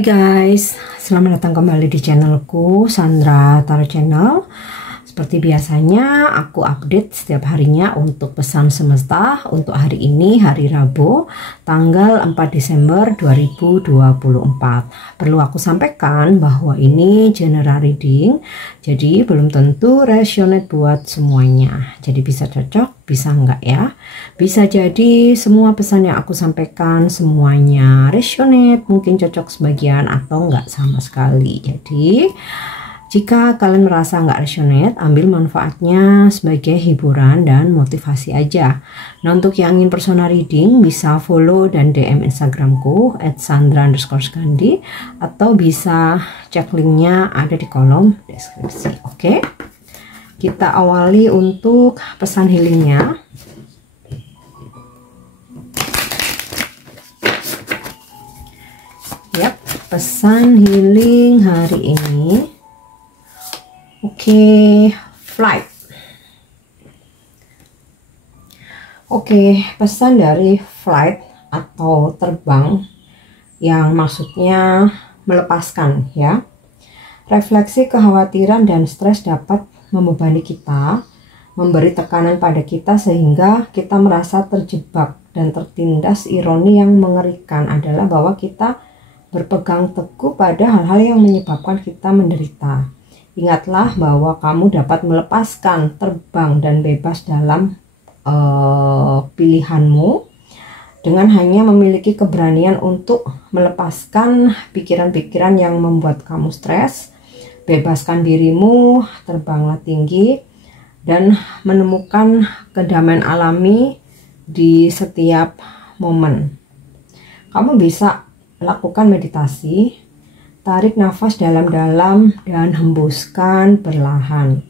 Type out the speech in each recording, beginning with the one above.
Hai guys, selamat datang kembali di channelku Sandra Tarot Channel. Seperti biasanya aku update setiap harinya untuk pesan semesta untuk hari ini, hari Rabu tanggal 4 Desember 2024. Perlu aku sampaikan bahwa ini general reading, jadi belum tentu resonate buat semuanya. Jadi bisa cocok, bisa enggak ya. Bisa jadi semua pesan yang aku sampaikan semuanya resonate, mungkin cocok sebagian atau enggak sama sekali. Jadi jika kalian merasa nggak resonate, ambil manfaatnya sebagai hiburan dan motivasi aja. Nah, untuk yang ingin personal reading bisa follow dan DM Instagramku @sandra_gandhi atau bisa cek linknya ada di kolom deskripsi. Oke, kita awali untuk pesan healingnya. Yap, pesan healing hari ini. Flight. Pesan dari flight atau terbang yang maksudnya melepaskan ya. Refleksi kekhawatiran dan stres dapat membebani kita, memberi tekanan pada kita sehingga kita merasa terjebak dan tertindas. Ironi yang mengerikan adalah bahwa kita berpegang teguh pada hal-hal yang menyebabkan kita menderita. Ingatlah bahwa kamu dapat melepaskan, terbang, dan bebas dalam pilihanmu dengan hanya memiliki keberanian untuk melepaskan pikiran-pikiran yang membuat kamu stres. Bebaskan dirimu, terbanglah tinggi, dan menemukan kedamaian alami di setiap momen. Kamu bisa lakukan meditasi. Tarik nafas dalam-dalam dan hembuskan perlahan.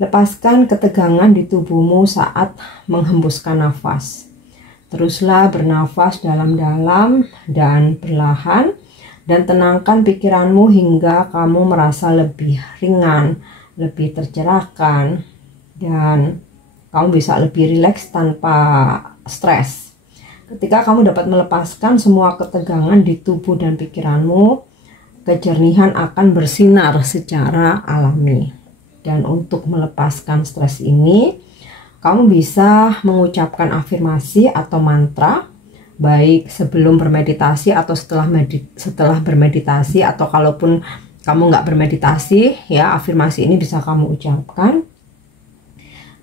Lepaskan ketegangan di tubuhmu saat menghembuskan nafas. Teruslah bernafas dalam-dalam dan perlahan dan tenangkan pikiranmu hingga kamu merasa lebih ringan, lebih tercerahkan, dan kamu bisa lebih rileks tanpa stres. Ketika kamu dapat melepaskan semua ketegangan di tubuh dan pikiranmu, kejernihan akan bersinar secara alami. Dan untuk melepaskan stres ini, kamu bisa mengucapkan afirmasi atau mantra, baik sebelum bermeditasi atau setelah bermeditasi, atau kalaupun kamu nggak bermeditasi ya, afirmasi ini bisa kamu ucapkan.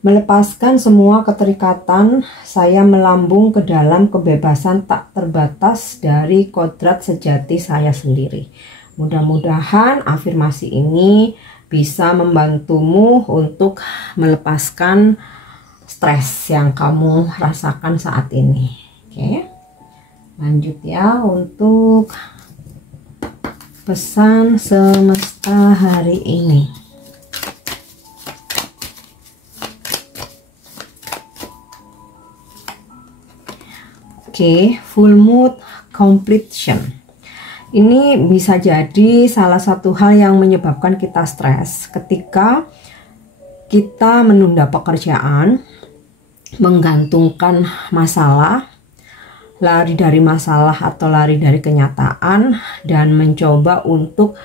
Melepaskan semua keterikatan, saya melambung ke dalam kebebasan tak terbatas dari kodrat sejati saya sendiri. Mudah-mudahan afirmasi ini bisa membantumu untuk melepaskan stres yang kamu rasakan saat ini. Oke, lanjut ya untuk pesan semesta hari ini. Full mood completion. Ini bisa jadi salah satu hal yang menyebabkan kita stres ketika kita menunda pekerjaan, menggantungkan masalah, lari dari masalah atau lari dari kenyataan, dan mencoba untuk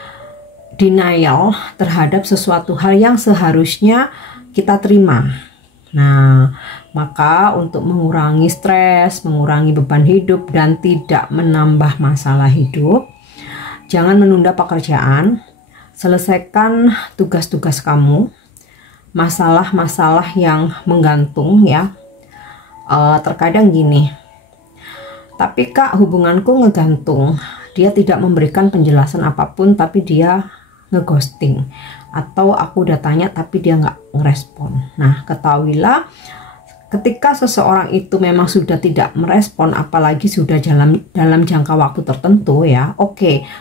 denial terhadap sesuatu hal yang seharusnya kita terima. Nah, maka untuk mengurangi stres, mengurangi beban hidup, dan tidak menambah masalah hidup, jangan menunda pekerjaan, selesaikan tugas-tugas kamu, masalah-masalah yang menggantung ya. Terkadang gini, tapi kak hubunganku ngegantung, dia tidak memberikan penjelasan apapun tapi dia ngeghosting, atau aku udah tanya tapi dia nggak ngerespon. Nah, ketahuilah ketika seseorang itu memang sudah tidak merespon, apalagi sudah dalam jangka waktu tertentu ya,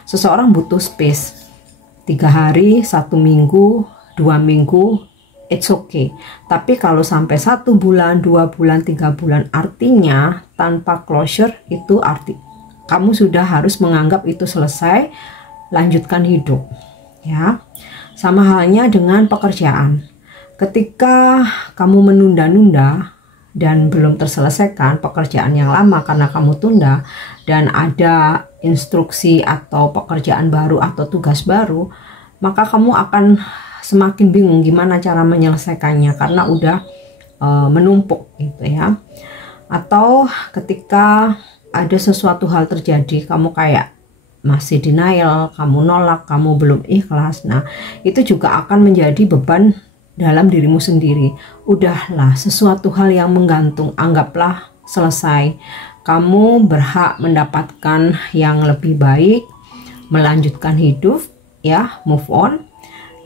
seseorang butuh space 3 hari, 1 minggu, 2 minggu, it's okay. Tapi kalau sampai 1 bulan, 2 bulan, 3 bulan, artinya tanpa closure, itu arti kamu sudah harus menganggap itu selesai, lanjutkan hidup ya. Sama halnya dengan pekerjaan. Ketika kamu menunda-nunda dan belum terselesaikan pekerjaan yang lama karena kamu tunda, dan ada instruksi atau pekerjaan baru atau tugas baru, maka kamu akan semakin bingung gimana cara menyelesaikannya karena udah menumpuk gitu ya. Atau ketika ada sesuatu hal terjadi, kamu kayak masih denial, kamu nolak, kamu belum ikhlas. Nah, itu juga akan menjadi beban dalam dirimu sendiri. Udahlah, sesuatu hal yang menggantung, anggaplah selesai. Kamu berhak mendapatkan yang lebih baik, melanjutkan hidup, ya, move on.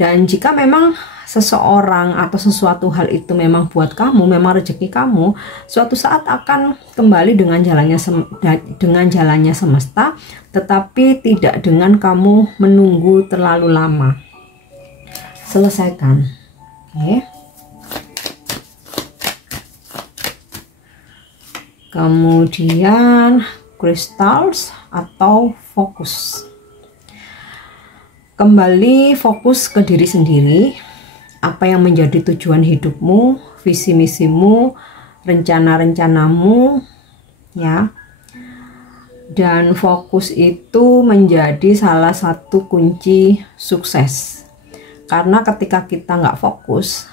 Dan jika memang seseorang atau sesuatu hal itu memang buat kamu, memang rezeki kamu, suatu saat akan kembali dengan jalannya semesta, tetapi tidak dengan kamu menunggu terlalu lama. Selesaikan. Oke. Kemudian crystals atau fokus. Kembali fokus ke diri sendiri, apa yang menjadi tujuan hidupmu, visi misimu, rencana-rencanamu, ya. Dan fokus itu menjadi salah satu kunci sukses. Karena ketika kita nggak fokus,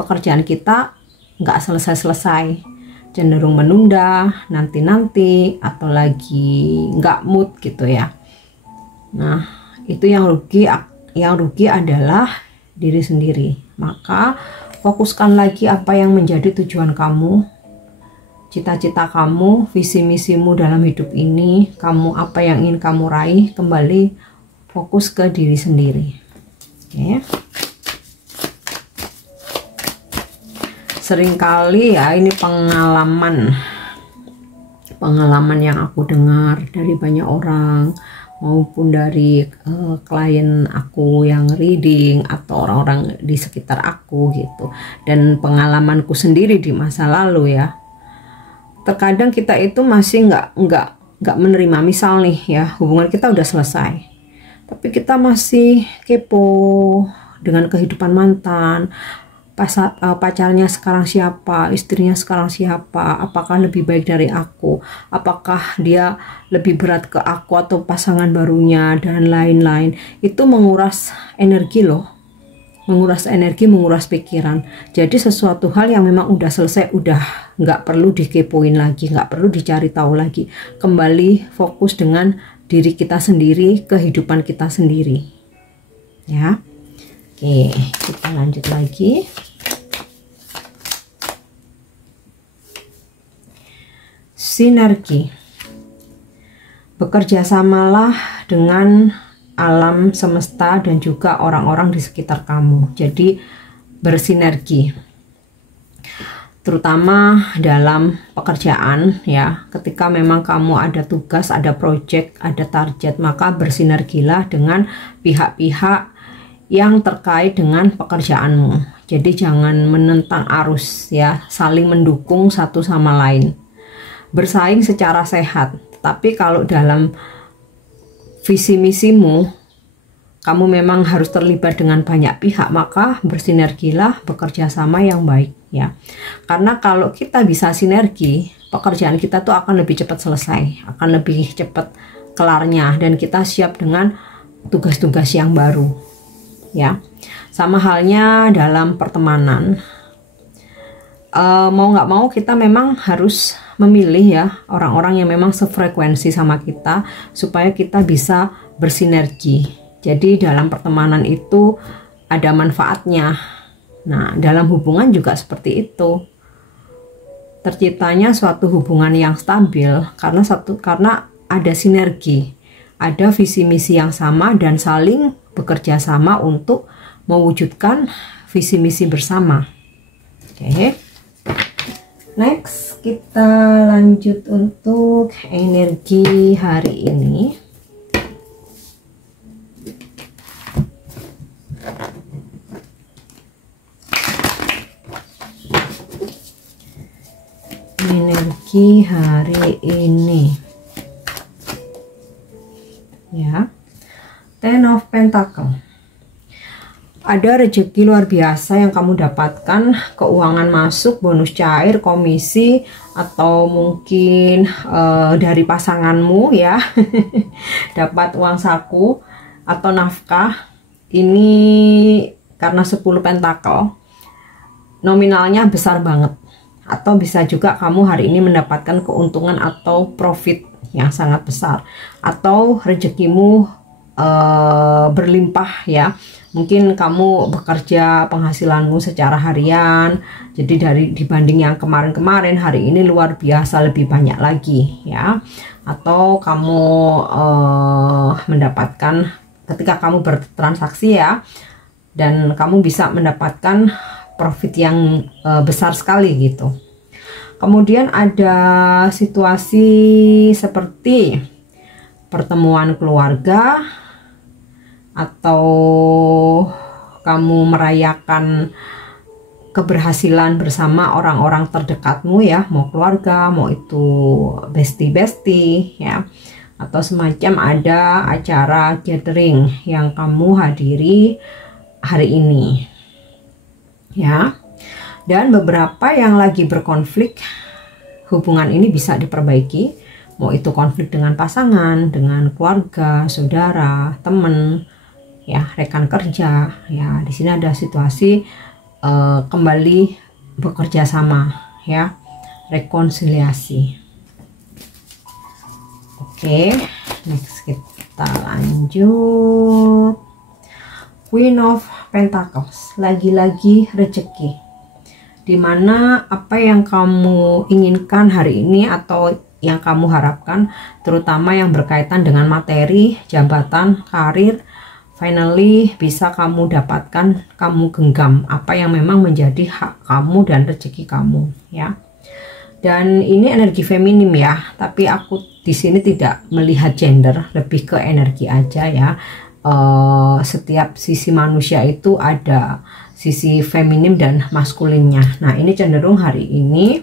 pekerjaan kita nggak selesai-selesai, cenderung menunda, nanti-nanti, atau lagi nggak mood gitu ya. Nah, itu yang rugi adalah diri sendiri. Maka fokuskan lagi apa yang menjadi tujuan kamu, cita-cita kamu, visi misimu dalam hidup ini, kamu apa yang ingin kamu raih. Kembali fokus ke diri sendiri. Oke. Seringkali ya, ini pengalaman yang aku dengar dari banyak orang maupun dari klien aku yang reading atau orang-orang di sekitar aku gitu, dan pengalamanku sendiri di masa lalu ya. Terkadang kita itu masih nggak menerima, misal nih ya, hubungan kita udah selesai, tapi kita masih kepo dengan kehidupan mantan. Pacarnya sekarang siapa, istrinya sekarang siapa, apakah lebih baik dari aku, apakah dia lebih berat ke aku atau pasangan barunya, dan lain-lain. Itu menguras energi loh, menguras energi, menguras pikiran. Jadi sesuatu hal yang memang udah selesai, udah nggak perlu dikepoin lagi, nggak perlu dicari tahu lagi. Kembali fokus dengan diri kita sendiri, kehidupan kita sendiri, ya. Oke, kita lanjut lagi. Sinergi. Bekerjasamalah dengan alam semesta dan juga orang-orang di sekitar kamu. Jadi bersinergi. Terutama dalam pekerjaan ya. Ketika memang kamu ada tugas, ada project, ada target, maka bersinergilah dengan pihak-pihak yang terkait dengan pekerjaanmu. Jadi jangan menentang arus ya, saling mendukung satu sama lain. Bersaing secara sehat. Tapi kalau dalam visi misimu kamu memang harus terlibat dengan banyak pihak, maka bersinergilah, bekerja sama yang baik ya. Karena kalau kita bisa sinergi, pekerjaan kita tuh akan lebih cepat selesai, akan lebih cepat kelarnya, dan kita siap dengan tugas-tugas yang baru. Ya, sama halnya dalam pertemanan, mau nggak mau kita memang harus memilih ya orang-orang yang memang sefrekuensi sama kita supaya kita bisa bersinergi. Jadi dalam pertemanan itu ada manfaatnya. Nah, dalam hubungan juga seperti itu. Terciptanya suatu hubungan yang stabil karena ada sinergi, ada visi misi yang sama dan saling bekerja sama untuk mewujudkan visi misi bersama. Oke. Next, kita lanjut untuk energi hari ini. Energi hari ini. Ya. Ten of Pentacle. Ada rezeki luar biasa yang kamu dapatkan, keuangan masuk, bonus cair, komisi, atau mungkin dari pasanganmu ya. Dapat uang saku atau nafkah. Ini karena 10 pentakel nominalnya besar banget. Atau bisa juga kamu hari ini mendapatkan keuntungan atau profit yang sangat besar, atau rezekimu berlimpah ya. Mungkin kamu bekerja penghasilanmu secara harian, jadi dibanding yang kemarin-kemarin, hari ini luar biasa lebih banyak lagi ya. Atau kamu mendapatkan ketika kamu bertransaksi ya, dan kamu bisa mendapatkan profit yang besar sekali gitu. Kemudian ada situasi seperti pertemuan keluarga, atau kamu merayakan keberhasilan bersama orang-orang terdekatmu ya, mau keluarga, mau itu bestie-bestie ya, atau semacam ada acara gathering yang kamu hadiri hari ini ya. Dan beberapa yang lagi berkonflik, hubungan ini bisa diperbaiki, mau itu konflik dengan pasangan, dengan keluarga, saudara, teman ya, rekan kerja ya. Di sini ada situasi kembali bekerja sama ya, rekonsiliasi. Oke, next kita lanjut. Queen of Pentacles, lagi-lagi rezeki, dimana apa yang kamu inginkan hari ini atau yang kamu harapkan, terutama yang berkaitan dengan materi, jabatan, karir, finally bisa kamu dapatkan, kamu genggam apa yang memang menjadi hak kamu dan rezeki kamu ya. Dan ini energi feminim ya, tapi aku di sini tidak melihat gender, lebih ke energi aja ya. Setiap sisi manusia itu ada sisi feminim dan maskulinnya. Nah, ini cenderung hari ini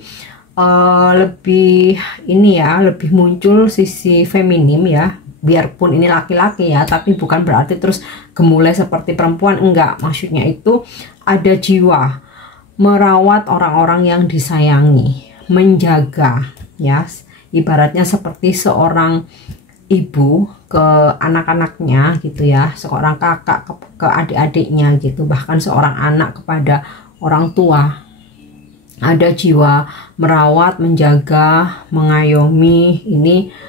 lebih ini ya, lebih muncul sisi feminim ya. Biarpun ini laki-laki ya, tapi bukan berarti terus gemulai seperti perempuan, enggak. Maksudnya itu ada jiwa merawat orang-orang yang disayangi, menjaga ya, ibaratnya seperti seorang ibu ke anak-anaknya gitu ya, seorang kakak ke adik-adiknya gitu, bahkan seorang anak kepada orang tua. Ada jiwa merawat, menjaga, mengayomi. Ini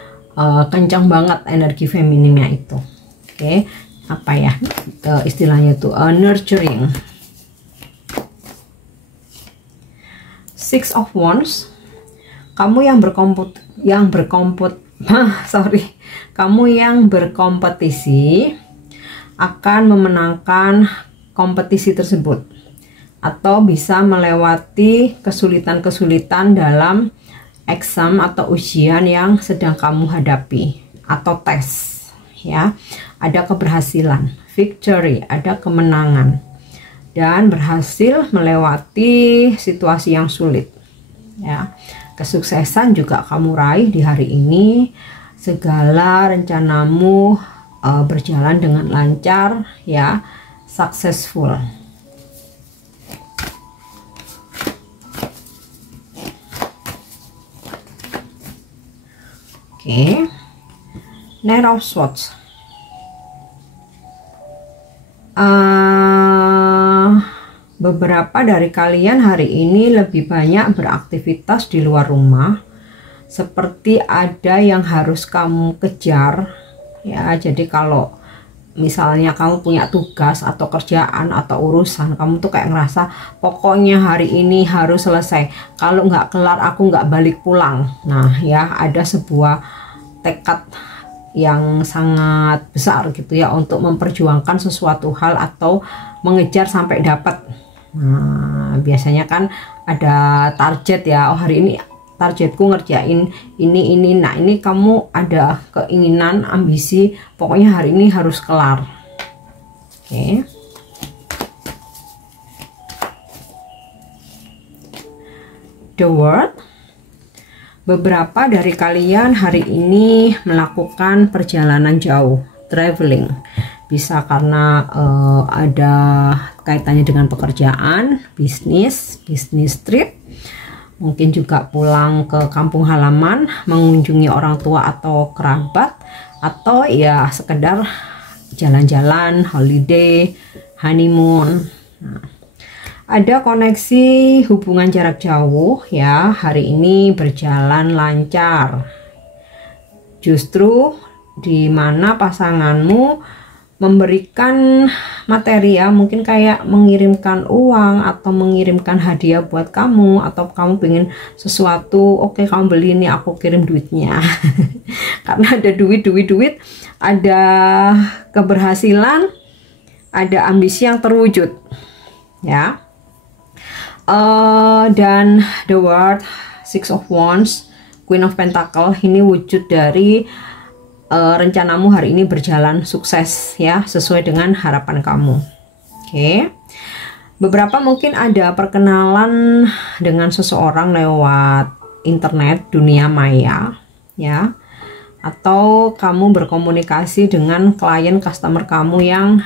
kencang banget energi femininnya itu. Oke, apa ya istilahnya itu nurturing. Six of Wands, kamu kamu yang berkompetisi akan memenangkan kompetisi tersebut, atau bisa melewati kesulitan-kesulitan dalam exam atau ujian yang sedang kamu hadapi atau tes ya. Ada keberhasilan, victory, ada kemenangan, dan berhasil melewati situasi yang sulit ya. Kesuksesan juga kamu raih di hari ini, segala rencanamu berjalan dengan lancar ya, successful. Oke, Knight of Swords. Beberapa dari kalian hari ini lebih banyak beraktivitas di luar rumah, seperti ada yang harus kamu kejar ya. Jadi kalau misalnya kamu punya tugas atau kerjaan atau urusan, kamu tuh kayak ngerasa pokoknya hari ini harus selesai, kalau nggak kelar aku nggak balik pulang. Nah ya, ada sebuah tekad yang sangat besar gitu ya untuk memperjuangkan sesuatu hal atau mengejar sampai dapat. Nah biasanya kan ada target ya, oh hari ini targetku ngerjain ini. Nah ini kamu ada keinginan, ambisi, pokoknya hari ini harus kelar. Oke. The World. Beberapa dari kalian hari ini melakukan perjalanan jauh, traveling. Bisa karena ada kaitannya dengan pekerjaan, bisnis trip. Mungkin juga pulang ke kampung halaman, mengunjungi orang tua atau kerabat, atau ya sekedar jalan-jalan, holiday, honeymoon. Nah, ada koneksi hubungan jarak jauh ya, hari ini berjalan lancar. Justru di mana pasanganmu memberikan materi ya, mungkin kayak mengirimkan uang atau mengirimkan hadiah buat kamu, atau kamu pengen sesuatu, oke, kamu beli ini, aku kirim duitnya. Karena ada duit, ada keberhasilan, ada ambisi yang terwujud ya. Dan the World, Six of Wands, Queen of Pentacle, ini wujud dari rencanamu hari ini berjalan sukses ya, sesuai dengan harapan kamu. Oke. Beberapa mungkin ada perkenalan dengan seseorang lewat internet, dunia maya ya, atau kamu berkomunikasi dengan klien customer kamu yang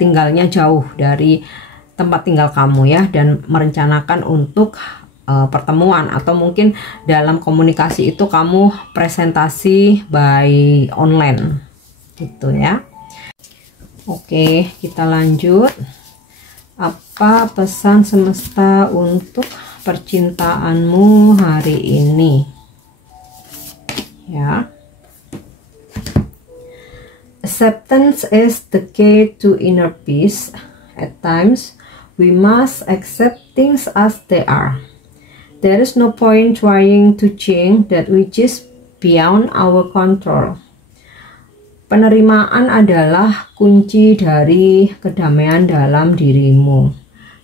tinggalnya jauh dari tempat tinggal kamu ya, dan merencanakan untuk pertemuan, atau mungkin dalam komunikasi itu kamu presentasi by online gitu ya. Oke, kita lanjut. Apa pesan semesta untuk percintaanmu hari ini ya? Acceptance is the key to inner peace. At times we must accept things as they are. There is no point trying to change that which is beyond our control. Penerimaan adalah kunci dari kedamaian dalam dirimu.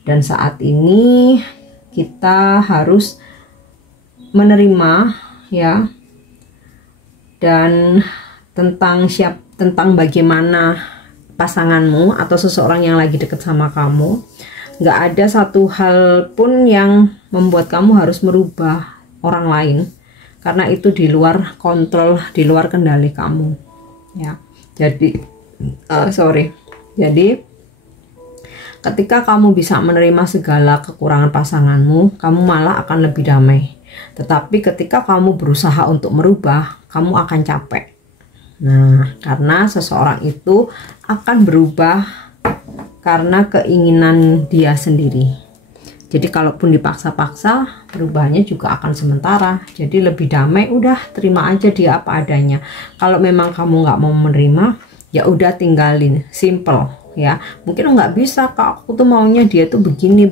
Dan saat ini kita harus menerima ya. Dan tentang bagaimana pasanganmu atau seseorang yang lagi deket sama kamu, nggak ada satu hal pun yang membuat kamu harus merubah orang lain, karena itu di luar kontrol, di luar kendali kamu ya. Jadi ketika kamu bisa menerima segala kekurangan pasanganmu, kamu malah akan lebih damai. Tetapi ketika kamu berusaha untuk merubah, kamu akan capek. Nah, karena seseorang itu akan berubah karena keinginan dia sendiri. Jadi kalaupun dipaksa-paksa, perubahannya juga akan sementara. Jadi lebih damai, udah terima aja dia apa adanya. Kalau memang kamu nggak mau menerima, ya udah tinggalin, simple ya. Mungkin nggak bisa, Kak, aku tuh maunya dia tuh begini.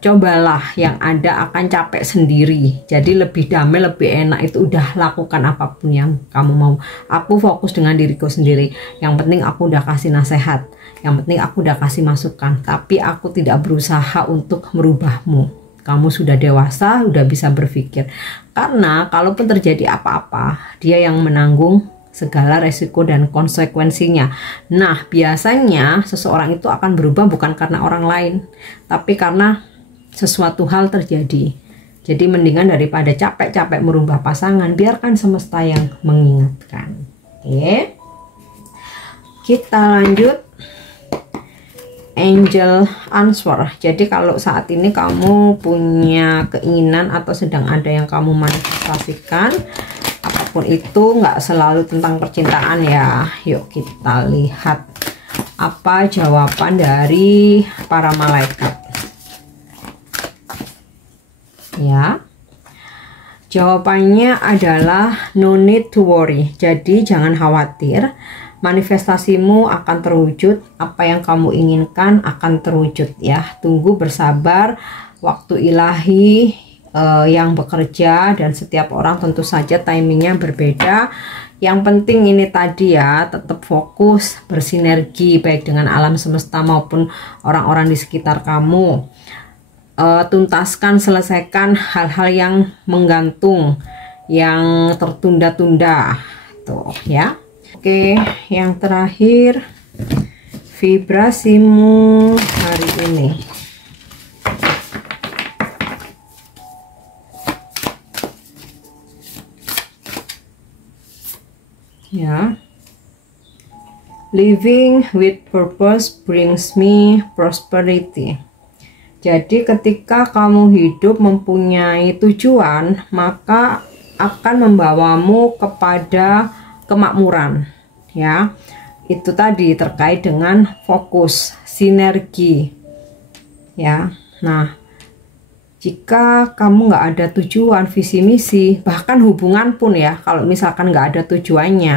Cobalah, yang ada akan capek sendiri. Jadi lebih damai, lebih enak itu udah lakukan apapun yang kamu mau. Aku fokus dengan diriku sendiri. Yang penting aku udah kasih nasihat. Yang penting aku udah kasih masukan. Tapi aku tidak berusaha untuk merubahmu. Kamu sudah dewasa, udah bisa berpikir. Karena kalaupun terjadi apa-apa, dia yang menanggung segala resiko dan konsekuensinya. Nah, biasanya seseorang itu akan berubah bukan karena orang lain, tapi karena sesuatu hal terjadi. Jadi mendingan daripada capek-capek merubah pasangan, biarkan semesta yang mengingatkan. Oke. Kita lanjut. Angel answer. Jadi kalau saat ini kamu punya keinginan atau sedang ada yang kamu manifestasikan, apapun itu, nggak selalu tentang percintaan ya. Yuk kita lihat apa jawaban dari para malaikat ya. Jawabannya adalah no need to worry. Jadi jangan khawatir, manifestasimu akan terwujud, apa yang kamu inginkan akan terwujud ya. Tunggu, bersabar, waktu ilahi yang bekerja, dan setiap orang tentu saja timingnya berbeda. Yang penting ini tadi ya, tetap fokus, bersinergi baik dengan alam semesta maupun orang-orang di sekitar kamu. Tuntaskan, selesaikan hal-hal yang menggantung, yang tertunda-tunda tuh ya. Oke, yang terakhir, vibrasimu hari ini. Ya. Living with purpose brings me prosperity. Jadi ketika kamu hidup mempunyai tujuan, maka akan membawamu kepada kemakmuran. Ya, itu tadi terkait dengan fokus, sinergi. Ya, nah, jika kamu nggak ada tujuan, visi misi, bahkan hubungan pun ya, kalau misalkan nggak ada tujuannya,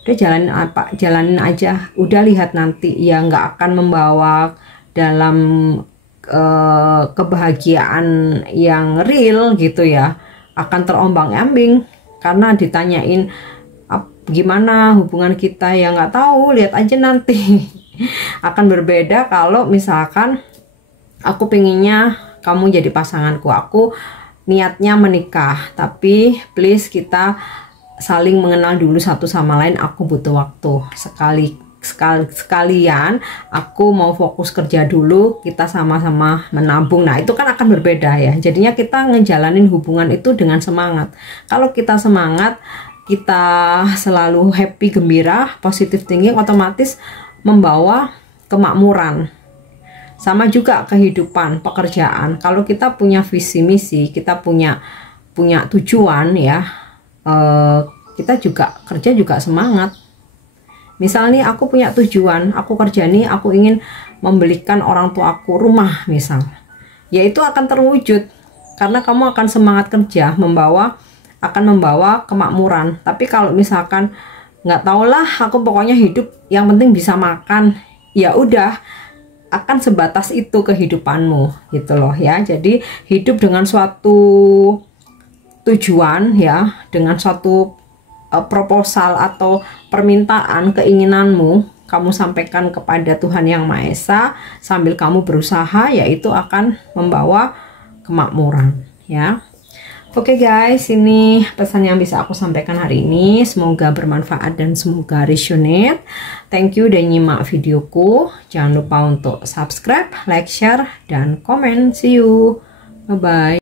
udah jalanin apa, jalanin aja, udah lihat nanti, ya nggak akan membawa dalam kebahagiaan yang real gitu ya, akan terombang-ambing karena ditanyain gimana hubungan kita, ya nggak tahu, lihat aja nanti. Akan berbeda kalau misalkan aku pengennya kamu jadi pasanganku, aku niatnya menikah, tapi please kita saling mengenal dulu satu sama lain, aku butuh waktu. Sekalian aku mau fokus kerja dulu, kita sama-sama menabung. Nah itu kan akan berbeda ya, jadinya kita ngejalanin hubungan itu dengan semangat. Kalau kita semangat, kita selalu happy, gembira, positive thinking, otomatis membawa kemakmuran. Sama juga kehidupan, pekerjaan. Kalau kita punya visi misi, kita punya tujuan ya, kita juga kerja juga semangat. Misalnya aku punya tujuan, aku kerja nih, aku ingin membelikan orang tua aku rumah misal, ya itu akan terwujud karena kamu akan semangat kerja, akan membawa kemakmuran. Tapi kalau misalkan nggak tahulah, aku pokoknya hidup yang penting bisa makan, ya udah akan sebatas itu kehidupanmu gitu loh ya. Jadi hidup dengan suatu tujuan ya, dengan suatu proposal atau permintaan, keinginanmu, kamu sampaikan kepada Tuhan Yang Maha Esa sambil kamu berusaha, yaitu akan membawa kemakmuran ya. Oke guys, ini pesan yang bisa aku sampaikan hari ini. Semoga bermanfaat dan semoga resonate. Thank you udah nyimak videoku. Jangan lupa untuk subscribe, like, share, dan komen. See you. Bye-bye.